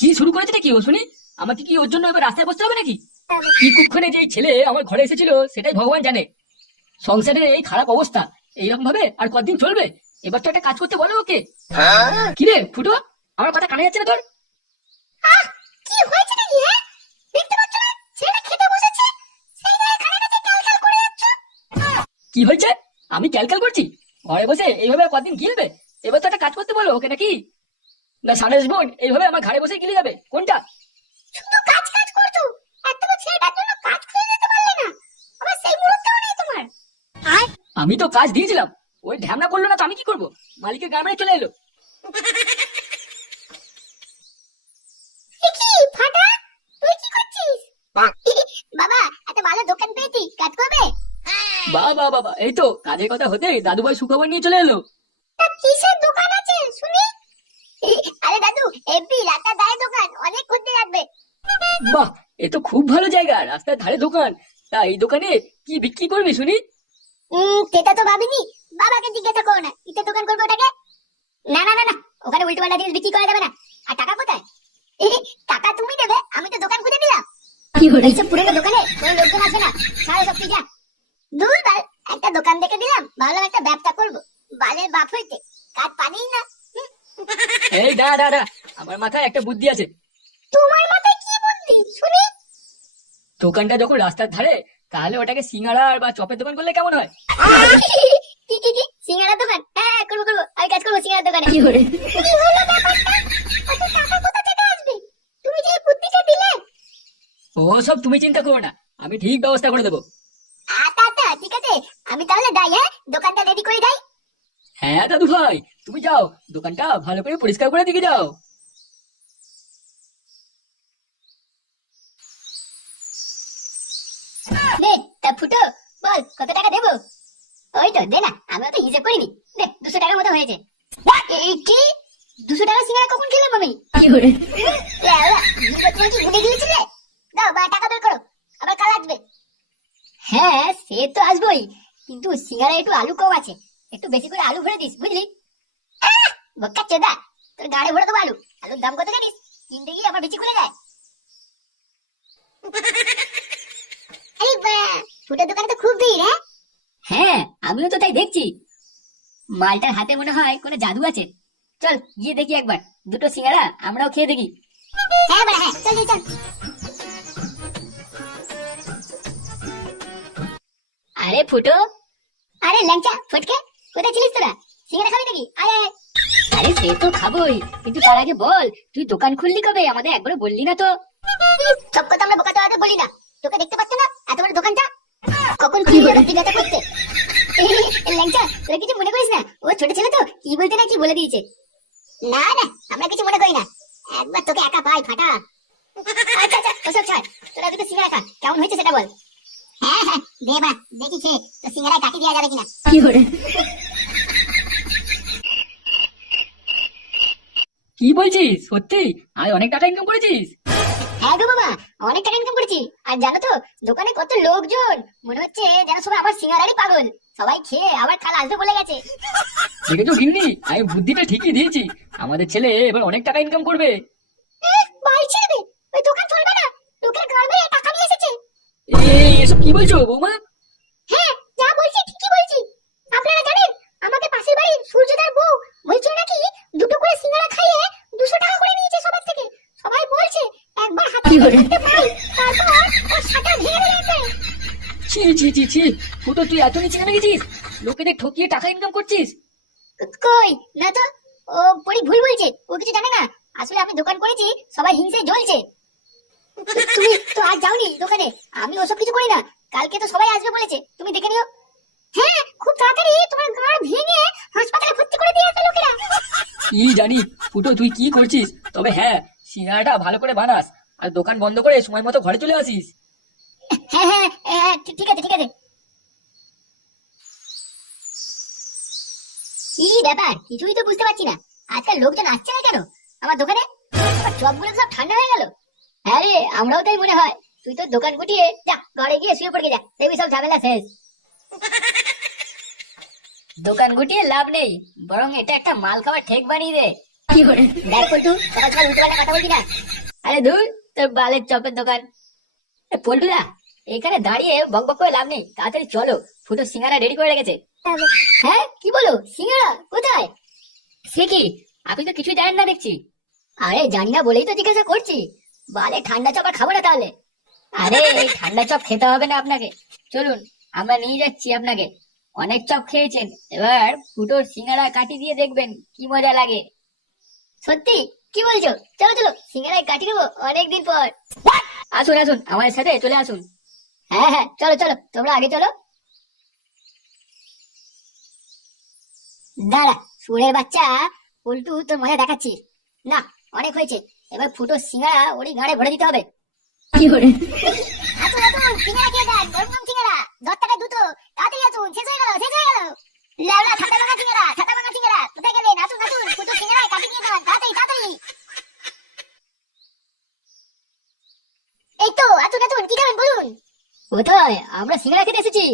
কি শুরু করেছে নাকি ও শুনি? আমাকে কি ওর জন্য এবার রাস্তায় বসতে হবে নাকি? কি কুক্ষণে যে এই ছেলে আমার ঘরে এসেছিল সেটাই ভগবান জানে। সংসারের এই খারাপ অবস্থা এইরকম ভাবে আর কতদিন চলবে? এবার তো একটা কাজ করতে বলো ওকে। কিরে ফুটো, আমার কথা কানে যাচ্ছে না তোর? কি হয়েছে নাকি? দেখতে পাচ্ছ না ছেলেটা খেতে বসেছে, সেই জায়গায় খানাটাতে ক্যালক্যাল করে যাচ্ছ। কি হয়েছে? আমি ক্যালক্যাল করছি? ঘরে বসে এইভাবে আর কতদিন গিলবে? এবার তো একটা কাজ করতে বলো ওকে নাকি? না সারস বোন এইভাবে আমার ঘরে বসে গিলে যাবে কোনটা? শুধু কাজ কাজ করছো, এত বড় ছেলেটার জন্য কাজ খুঁজে দিতে পারলে না? আবার সেই মুহূর্তেও নেই তোমার। আর আমি তো কাজ দিয়েছিলাম, ওই ঢ্যামনা করলো না তো আমি কি করবো? মালিকের গ্রামে চলে এলো। কি ফাটা, তুই কি করছিস? বাবা এত ভালো দোকান পেয়েছি, কাজ করবে? বাবা বাবা, এই তো কাজের কথা হতে দাদু ভাই সুখবর নিয়ে চলে এলো। তা কিসের দোকান আছে শুনি? আরে দাদু, এমপি রাস্তার ধারে দোকান, অনেক ঘুরতে যাবে। বাহ, এ তো খুব ভালো জায়গা, রাস্তার ধারে দোকান। তা এই দোকানে কি বিক্রি করবি শুনি? সেটা তো ভাবিনি, বাবাকে জিজ্ঞাসা করো না কিসের দোকান করবে ওটাকে। না না না না, ওখানে উল্টো পাল্টা জিনিস বিক্রি করা যাবে না। আর টাকা কোথায়? টাকা তুমি দেবে, আমি তো দোকান খুলে দিলাম। এইসব পুরনো দোকানে কোনো লোকজন আসবে না, সারা সব যা। দূর বাল, একটা দোকান দেখে দিলাম, ভাবলাম একটা ব্যবসা করবো। বালের বাপ হইতে কাজ পানিই না। এই দাঁড়া দাঁড়া, আমার মাথায় একটা বুদ্ধি আছে। তোমার মাথায় কি বুদ্ধি শুনি? দোকানটা যখন রাস্তার ধারে, তাহলে ওটাকে সিঙ্গাড়া বা চপের দোকান করলে কেমন হয়? কি সিঙ্গারার দোকান? হ্যাঁ করবো করবো, আমি কাজ করবো সিঙ্গারার দোকানে। কি হলো ব্যাপারটা? এত টাকা কোথা থেকে আসবে? তুমি যে বুদ্ধিটা দিলে। ও সব তুমি চিন্তা করো না, আমি ঠিক ব্যবস্থা করে দেবো। আচ্ছা আচ্ছা ঠিক আছে, আমি তাহলে যাই। হ্যাঁ, দোকানটা রেডি করে যাই। হ্যাঁ দাদু ভাই, তুমি যাও, দোকানটা ভালো করে পরিষ্কার করে দিকে যাও। নে তা ফুটো, বল কত টাকা দেবো? ওই তো দে না, আমি তো হিসেব করিনি। দে 200 টাকার মতো হয়েছে। কি 200 টাকা সিঙ্গারা কখন খেলাম আমি? কি করে তুমি কি ভুলে গিয়েছিলে? দাও বা টাকা বের করো, আবার কাল আসবে। হ্যাঁ সে তো আসবোই, কিন্তু সিঙ্গারা একটু আলু কম আছে, একটু বেশি করে আলু ভরে দিস বুঝলি? বক্কা চেদা, তোর গাড়ি ভরে দেবো আলু। আলুর দাম কত জানিস? কিনতে গিয়ে আমার বেশি খুলে যায়। আরে বাহ, ফুটের দোকানে তো খুব ভিড়। হ্যাঁ আমিও তো তাই দেখছি। মালটার হাতে মনে হয় কোনো জাদু আছে। চল গিয়ে দেখি একবার, দুটো সিঙ্গাড়া আমরাও খেয়ে দেখি। হ্যাঁ বড়, হ্যাঁ চল চল। আরে ফুটো, আরে ল্যাংচা ফটকে, কোথায় ছিলিস তোরা? সিঙ্গারা খাবি নাকি? আয় আয়। আরে সে তো খাবোই, কিন্তু তার আগে বল তুই দোকান খুললি কবে? আমাদের একবারও বললি না তো। সব কথা আমরা বোকা তোয়াতে বলি না, তোকে দেখতে পাচ্ছ না এত বড় দোকানটা? কখন কি হবে জিজ্ঞাসা করতে? ল্যাংচা তোরা কিছু মনে করিস না, ও ছোট ছেলে তো কি বলতে না কি বলে দিয়েছে। না না, আমরা কিছু মনে করি না, একবার তোকে একা পাই ফাটা। আচ্ছা আচ্ছা ওসব ছাড়, তোরা দুটো সিঙ্গারা খা, কেমন হয়েছে সেটা বল। হ্যাঁ হ্যাঁ দে বা, দেখি খেয়ে তো সিঙ্গারায় কাটি দেওয়া যাবে কিনা। কি করে? কি বলছিস সত্যি? আজ অনেক টাকা ইনকাম করেছিস? হ্যাঁ গো বাবা, অনেক টাকা ইনকাম করেছি। আর জানো তো দোকানে কত লোকজন, মনে হচ্ছে যেন সবাই আমার সিঙ্গারারই পাগল। সবাই খেয়ে আবার খাল আসবে বলে গেছে। দেখেছো গিন্নি, আমি বুদ্ধিটা ঠিকই দিয়েছি, আমাদের ছেলে এবার অনেক টাকা ইনকাম করবে। বাড়ি ছেড়ে দে, ওই দোকান চলবে না, লোকের গ্রামে টাকা নিয়ে এসেছে। এই এসব কি বলছো বৌমা? হ্যাঁ যা বলছি ঠিকই বলছি। আপনারা জানেন আমাদের পাশের বাড়ির সূর্যদার বউ বলছিল নাকি দুটো করে সিঙ্গারা খাইয়ে 200 টাকা করে নিয়েছে সবার থেকে। সবাই বলছে একবার হাতে ধরতে পাই, তারপর ওর সাটা ভেঙে দেবে। ছি ছি ছি ছি, ফুটো তুই এত নিচে নেমে গেছিস? লোকেদের ঠকিয়ে টাকা ইনকাম করছিস? কই না তো, ও বড়ি ভুল বলছে, ও কিছু জানে না। আসলে আমি দোকান করেছি, সবাই হিংসে জ্বলছে। তুমি তো আজ যাওনি দোকানে, আমি ওসব কিছু করি না। কালকে তো সবাই আসবে বলেছে, তুমি দেখে নিও। হ্যাঁ খুব তাড়াতাড়ি তোমার গাড় ভেঙে হাসপাতালে ভর্তি করে দিয়ে আসবে লোকেরা। কি জানি ফুটো তুই কি করছিস, তবে হ্যাঁ সিঙ্গাড়াটা ভালো করে বানাস, আর দোকান বন্ধ করে সময় মতো ঘরে চলে আসিস। হ্যাঁ হ্যাঁ হ্যাঁ ঠিক আছে ঠিক আছে। কি ব্যাপার কিছুই তো বুঝতে পারছি না, আজকাল লোকজন আসছে না কেন আমার দোকানে? সবগুলো সব ঠান্ডা হয়ে গেল। হ্যাঁ রে, আমরাও তাই মনে হয়। তুই তো দোকান গুটিয়ে যা, ঘরে গিয়ে শুয়ে পড়ে যা, দেখবি সব ঝামেলা শেষ। দোকান গুটিয়ে লাভ নেই, বরং এটা একটা মাল খাওয়ার ঠেক বানিয়ে দে। দেখ পল্টু, সকাল সকাল উল্টো কথা বলবি না। আরে ধুর, তোর বালের চপের দোকান। পল্টুদা, এখানে দাঁড়িয়ে বক বক করে লাভ নেই, তাড়াতাড়ি চলো, ফুটো সিঙ্গারা রেডি করে রেখেছে। হ্যাঁ, কি বলো? সিঙ্গারা কোথায়? সে কি, আপনি তো কিছুই জানেন না দেখছি। আরে জানি না বলেই তো জিজ্ঞাসা করছি। বালে ঠান্ডা চপ আর খাবো না তাহলে? আরে এই ঠান্ডা চপ খেতে হবে না আপনাকে, চলুন আমরা নিয়ে যাচ্ছি আপনাকে। অনেক চপ খেয়েছেন, এবার ফুটোর সিঙ্গারা কাটি দিয়ে দেখবেন কি মজা লাগে। সত্যি? কি বলছো? চলো চলো, সিঙ্গারায় কাটি দেবো অনেকদিন পর। আসুন আসুন, আমাদের সাথে চলে আসুন। হ্যাঁ হ্যাঁ, চলো চলো, তোমরা আগে চলো। দাঁড়া সুরের বাচ্চা, পল্টু তোর মজা দেখাচ্ছি। না, অনেক হয়েছে, এবার ফুটো সিঙ্গারা ওরই গাড়ে ভরে দিতে হবে। আসুন আসুন, সিঙ্গারা খেয়ে দেন, গরম গরম সিঙ্গারা, 10 টাকা দুটো, তাড়াতাড়ি আসুন, শেষ হয়ে গেল শেষ হয়ে গেল। লেওড়া ছাতা ভাঙা সিঙ্গারা, ছাতা ভাঙা সিঙ্গারা, কোথায় গেলেন? আসুন আসুন, ফুটো সিঙ্গারায় কাটি দিয়ে দেন, তাড়াতাড়ি তাড়াতাড়ি। এই তো, আসুন আসুন, কি খাবেন বলুন? কোথায়? আমরা সিঙ্গারা খেতে এসেছি।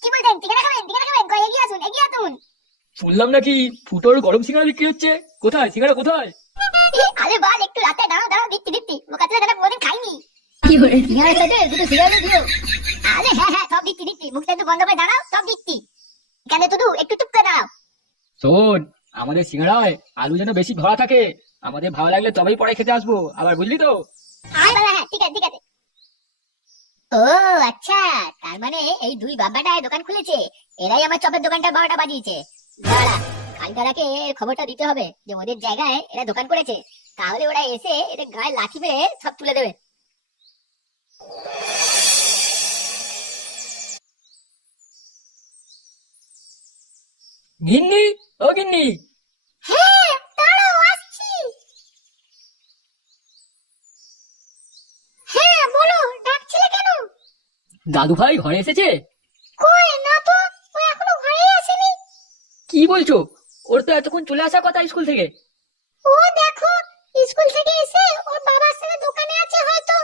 কি বলছেন? সিঙ্গারা খাবেন? সিঙ্গারা খাবেন? কই, এগিয়ে আসুন এগিয়ে আসুন। শুনলাম নাকি ফুটোর গরম সিঙ্গারা বিক্রি হচ্ছে। কোথায় সিঙ্গারা কোথায়? আরে বাল, একটু রাতে দাঁড়াও দাঁড়াও, দিচ্ছি দিচ্ছি, মুখাতে দাঁড়া কোনদিন খাইনি। সিঙ্গারার সাথে দুটো সিঙ্গারা দিও। আরে হ্যাঁ হ্যাঁ, সব দিচ্ছি দিচ্ছি, মুখটা একটু বন্ধ করে দাঁড়াও, সব দিচ্ছি। কেন তুদু, একটু চুপ করে দাঁড়াও। শোন, আমাদের সিঙ্গারায় আলু যেন বেশি ভরা থাকে, আমাদের ভালো লাগলে তবেই পরে খেতে আসবো আবার, বুঝলি তো? হ্যাঁ হ্যাঁ, ঠিক আছে ঠিক আছে। ও আচ্ছা, তার মানে এই দুই বাবাটা দোকান খুলেছে, এরাই আমার চপের দোকানটা 12টা বাজিয়েছে। দাঁড়া, কালকারাকে খবরটা দিতে হবে যে ওদের জায়গায় এরা দোকান করেছে, তাহলে ওরা এসে এদের গায়ে লাঠি মেরে সব তুলে দেবে। গিন্নি, ও গিন্নি। হ্যাঁ, দাঁড়াও আসছি। হ্যাঁ বলো, ডাকছিলে কেন? দাদু ভাই ঘরে এসেছে? কই না তো, ও এখনো ঘরেই আসেনি। কি বলছো? ওর তো এতক্ষণ চলে আসার কথা স্কুল থেকে। ও দেখো, স্কুল থেকে এসে ওর বাবার সাথে দোকানে আছে হয়তো।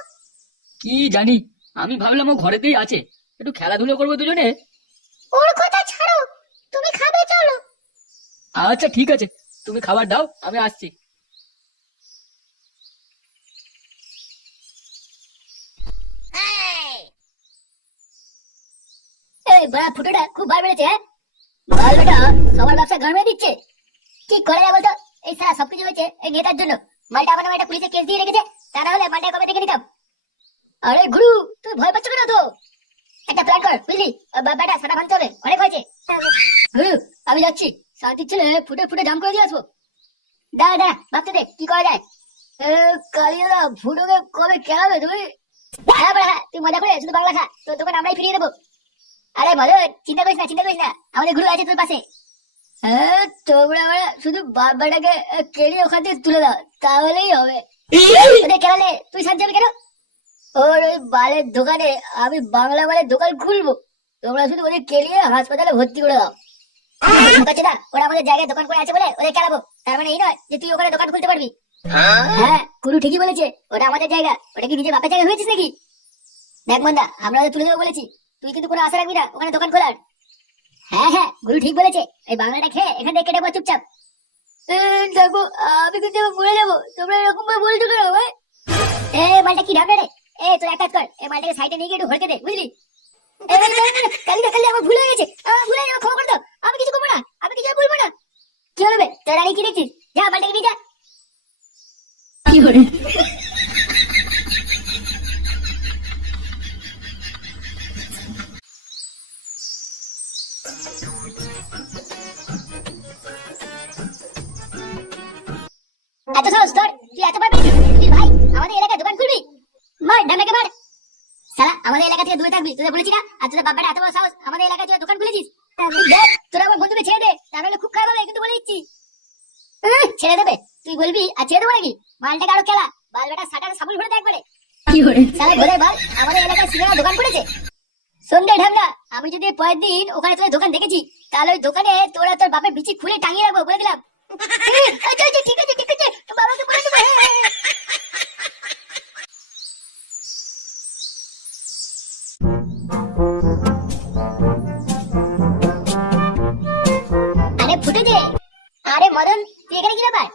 কি জানি, আমি ভাবলাম ও ঘরেতেই আছে, একটু খেলাধুলো করবো দুজনে। ওর কথা ছাড়ো, তুমি খাবে চলো। আচ্ছা ঠিক আছে, তুমি খাবার দাও, আমি আসছি। এই বড়া ফুটোটা খুব বার বেড়েছে। হ্যাঁ বল বেটা, সবার ব্যবসা গড়িয়ে দিচ্ছে। কি করে যায় বলতো? এই সারা সবকিছু হয়েছে এই নেতার জন্য। মালটা আমার নামে একটা পুলিশে কেস দিয়ে রেখেছে, তা না হলে মালটা কবে দেখে নিতাম। আরে গুরু, তুই ভয় পাচ্ছ কেন তো? একটা প্ল্যান কর বুঝলি, বেটা সাটা ভাঙতে হবে, অনেক হয়েছে। গুরু, আমি যাচ্ছি, শান্তির ছেলে ফুটে ফুটে জাম করে দিয়ে আসবো। দাঁড়া দাঁড়া, ভাবতে দে কি করা যায়। কালিয়াদা, ফুটোকে কবে খেলাবে তুমি? হ্যাঁ বড়া, তুই মজা করে শুধু বাংলা খা, তোর দোকান আমরাই ফিরিয়ে দেবো। আরে বলো, চিন্তা করিস না চিন্তা করিস না, আমাদের গুরু আছে তোর পাশে। তোমরা শুধু বাবাটাকে কেড়ে ওখান থেকে তুলে দাও, তাহলেই হবে। ওদের কেরালে তুই শান্তি হবে কেন? ওর ওই বালের দোকানে আমি বাংলা বালের দোকান খুলবো, তোমরা শুধু ওদের কেলিয়ে হাসপাতালে ভর্তি করে দাও। না, ওরা আমাদের জায়গায় দোকান করে আছে বলে ওদের কেলাবো, তার মানে এই নয় যে তুই ওখানে দোকান খুলতে পারবি। হ্যাঁ, গুরু ঠিকই বলেছে, ওটা আমাদের জায়গা, ওটা কি নিজের বাপের জায়গা হয়েছিস নাকি? দেখ মন্দা, আমরা ওদের তুলে দেবো বলেছি, তুই কিন্তু কোনো আশা রাখবি না ওখানে দোকান খোলার। হ্যাঁ হ্যাঁ, গুরু ঠিক বলেছে, এই বাংলাটা খেয়ে এখান থেকে কেটে পড় চুপচাপ। দেখো, আমি কিন্তু মরে যাবো, তোমরা এরকম ভাবে বলছো কেন ভাই? মালটা কি ঢাকা রে? তোর এক কাজ কর, এই মালটাকে সাইডে নিয়ে গিয়ে একটু ভরকে দে, বুঝলি? কালি আমার ভুল হয়ে গেছে, ভুলে যাবো, ক্ষমা করে দাও, আমি কিছু করবো না, আমি কিছু বলবো না। কি হলো বে, তোর আগে কি দেখছিস? যা মালটাকে নিয়ে যা। কি করে? এত সাহস তোর, তুই এত পারবি? তুই ভাই আমাদের এলাকায় দোকান খুলবি? মার ডামনাকে মার। শালা আমাদের এলাকা থেকে দূরে থাকবি, তোদের বলেছি না? আর তোদের বাবাটা এত বড় সাহস, আমাদের এলাকায় তুই দোকান খুলেছিস? দেখ, তোরা আমার বন্ধুকে ছেড়ে দে, তা নাহলে খুব খারাপ হবে, কিন্তু বলে দিচ্ছি। ছেড়ে দেবে? তুই বলবি আর ছেড়ে দেবো নাকি? মালটাকে আরো খেলা, বাল বেটা সাটার সাবুল ভরে দেখ বলে। কি করে? শালা ঘরে বাল আমাদের এলাকায় সিনেমা দোকান করেছে। সন্ধ্যে ঢামনা, আমি যদি পরের দিন ওখানে তোদের দোকান দেখেছি, তাহলে ওই দোকানে তোরা তোর বাপের বিচি খুলে টাঙিয়ে রাখবো, বলে দিলাম। আচ্ছা আচ্ছা, ঠিক আছে ঠিক আছে, বাবাকে বলে দেবো। আরে ফুটে দে, আরে মদন, তুই এখানে কি ব্যাপার?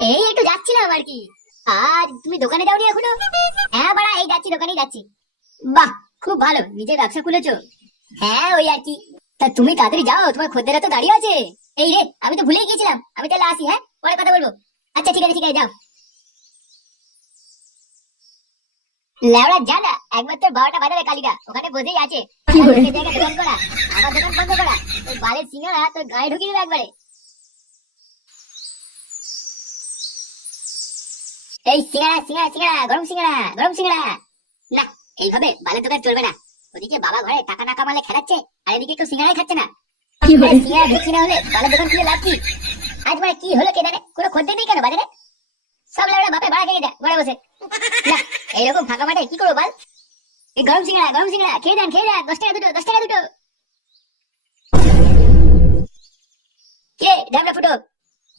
এই একটু যাচ্ছিলাম আর কি। আর তুমি দোকানে যাওনি এখনো? হ্যাঁ বাড়া, এই যাচ্ছি, দোকানেই যাচ্ছি। বাহ, খুব ভালো, নিজের ব্যবসা খুলেছো। হ্যাঁ ওই আর কি। তা তুমি তাড়াতাড়ি যাও, তোমার খদ্দেররা তো দাঁড়িয়ে আছে। এই রে, আমি তো ভুলেই গিয়েছিলাম। আমি তাহলে আসি, হ্যাঁ, পরে কথা বলবো। আচ্ছা ঠিক আছে, ঠিক আছে, যাও। লেওড়া যা না, একবার তোর 12টা বাজারে কালিকা ওখানে বসেই আছে। জায়গায় দোকান করা, আমার দোকান বন্ধ করা, তোর বালের সিঙ্গারা তোর গায়ে ঢুকিয়ে দেবে একবারে। এই সিঙ্গারা সিঙ্গারা সিঙ্গারা, গরম সিঙ্গারা গরম সিঙ্গারা। না, এইভাবে বালের দোকান চলবে না। ওদিকে বাবা ঘরে টাকা না কামালে খেলাচ্ছে, আর এদিকে কেউ সিঙ্গারাই খাচ্ছে না। সিঙ্গারা ঢুকছি না হলে বালের দোকান খুলে লাভ কি? আজ মানে কি হলো কে জানে, কোনো খদ্দের নেই কেন বাজারে? সব লেওড়া বাপে ভাড়া খেয়ে দেয় ঘরে বসে। না, এইরকম ফাঁকা মাঠে কি করবো বল? এই গরম সিঙ্গারা খেয়ে দেন, খেয়ে দেন। 10 টাকা দুটো, 10 টাকা দুটো। কে ঢাবলা ফুটো?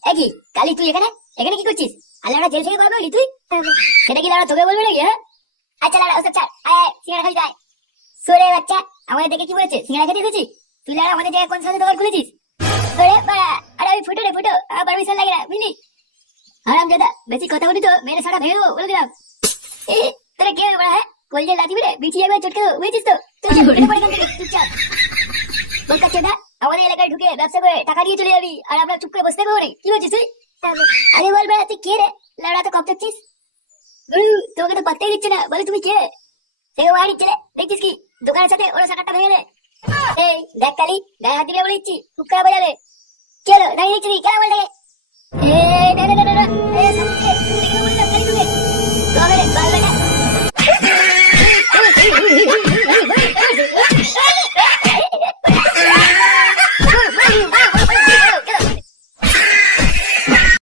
একই কালি, তুই এখানে এখানে কি করছিস? আর লেওড়া জেল থেকে কবে বলি তুই? সেটা কি লেওড়া তোকে বলবে নাকি? হ্যাঁ, আচ্ছা লেওড়া ওসব ছাড়, আয় সিঙ্গারা খাই যায়। সরে বাচ্চা, আমাদের দেখে কি বলেছে সিঙ্গারা খেতে এসেছি? তুই লেওড়া আমাদের জায়গায় কোন সাথে দোকান খুলেছিস? আরে বাড়া, আরে আমি ফুটো রে ফুটো, আমার পারমিশন লাগে না বুঝলি? হারাম দাদা, বেশি কথা বলি তো মেরে সারা ভেঙে দেবো, বলে দিলাম। তোরা কে বড়া? হ্যাঁ, কলজে লাথি মেরে বিছিয়ে একবার চটকে দেবো, বুঝেছিস তো? তুই চুপচাপ বলকাচ্ছে না, আমাদের এলাকায় ঢুকে ব্যবসা করে টাকা নিয়ে চলে যাবি, আর আমরা চুপ করে বসতে পারবো না? কি বলছিস তুই? আরে বল বেড়া, তুই কে রে? লেওড়া তো কপটাচ্ছিস। তোমাকে তো পাত্তাই দিচ্ছে না, বলে তুমি কে? সে বাড়ি ছেলে, দেখছিস কি দোকানের সাথে ওরা শাটারটা ভেঙে দে। এই দেখ কালি, গায়ে হাত দিলে বলে দিচ্ছি, খুব খারাপ হয়ে যাবে। চলো দাঁড়িয়ে দেখছি, কেন বলতে? এ না না না না, এ